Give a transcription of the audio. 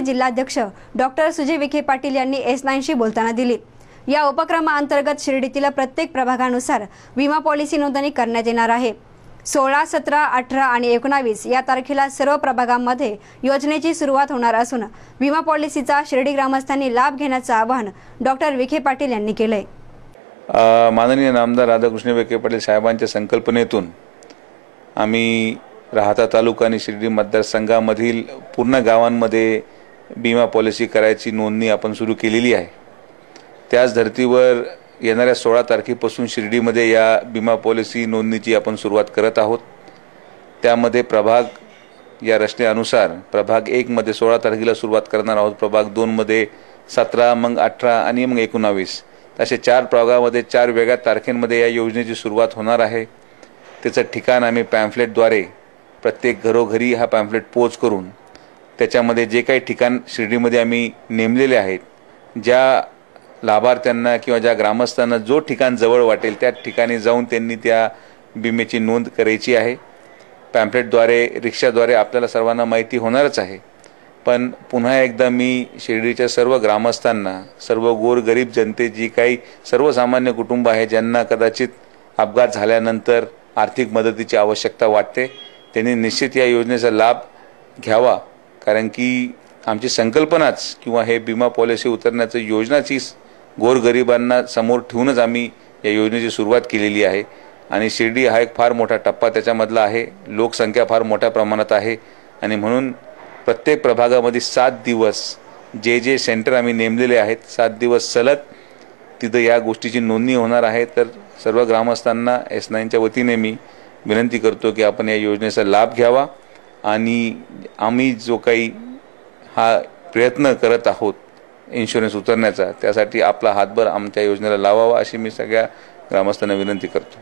जिल्हाध्यक्ष डॉक्टर सुजय विखे पाटील यांनी S9शी बोलताना दिली। या उपक्रमाअंतर्गत शिर्डीतील प्रत्येक प्रभागानुसार विमा पॉलिसी नोंदणी करण्यात येणार आहे। 16, 17, 18 आणि 19 या तारखेला सर्व प्रभागांमध्ये योजनेची सुरुवात होणार असून विमा पॉलिसीचा शिर्डी ग्रामस्थांनी लाभ घेण्याचे आवाहन डॉक्टर विखे पाटील यांनी केले। माननीय नामदार राधाकृष्ण विखे पाटील साहेबांच्या संकल्पनेतून आम्ही राहता तालुका आणि शिर्डी मतदारसंघामधील पूर्ण गावांमध्ये विमा पॉलिसी करायची नोंदणी आपण सुरू केलेली आहे। त्याच धर्तीवर येणाऱ्या 16 तारखेपासून शिर्डीमध्ये या विमा पॉलिसी नोंदणीची आपण सुरुवात करत आहोत। त्यामध्ये प्रभाग या रचनेनुसार प्रभाग 1 मध्ये 16 तारखेला सुरुवात करणार आहोत, प्रभाग 2 मध्ये 17, मग 18 आणि मग 19 असे 4 प्रभागामध्ये 4 वेगळ्या तारखांमध्ये या योजनेची सुरुवात होणार आहे। त्याचं ठिकाण आम्ही पॅम्फलेटद्वारे प्रत्येक घरोघरी हा पॅम्फलेट पोच करून त्याच्यामध्ये जे काही ठिकाण शिर्डीमध्ये आम्ही नेमलेले आहेत, ज्या लाभार्थ्यांना किंवा ज्या ग्रामस्थांना जो ठिकाण जवळ वाटेल त्या ठिकाणी जाऊन त्यांनी त्या विम्याची नोंद करायची आहे। पॅम्फलेटद्वारे रिक्षाद्वारे आपल्याला सर्वांना माहिती होणारच आहे, पण पुन्हा एकदा मी शिर्डीच्या सर्व ग्रामस्थांना, सर्व गोरगरीब जनते, जी काही सर्वसामान्य कुटुंब आहे ज्यांना कदाचित अपघात झाल्यानंतर आर्थिक मदतीची आवश्यकता वाटते, त्यांनी निश्चित या योजनेचा लाभ घ्यावा। कारण की आमची संकल्पनाच किंवा हे विमा पॉलिसी उतरण्याची योजनाची गोरगरिबांना समोर ठेवूनच आम्ही या योजनेची सुरुवात केलेली आहे। आणि शिर्डी हा एक फार मोठा टप्पा त्याच्यामधला आहे, लोकसंख्या फार मोठ्या प्रमाणात आहे आणि म्हणून प्रत्येक प्रभागामध्ये 7 दिवस जे सेंटर आम्ही नेमलेले आहेत, 7 दिवस सलग तिथं या गोष्टीची नोंदणी होणार आहे। तर सर्व ग्रामस्थांना S9च्या वतीने मी विनंती करतो की आपण या योजनेचा लाभ घ्यावा आणि आम्ही जो काही हा प्रयत्न करत आहोत इन्शुरन्स उतरण्याचा, त्यासाठी आपला हातभार आमच्या योजनेला लावावा अशी मी सगळ्या ग्रामस्थांना विनंती करतो।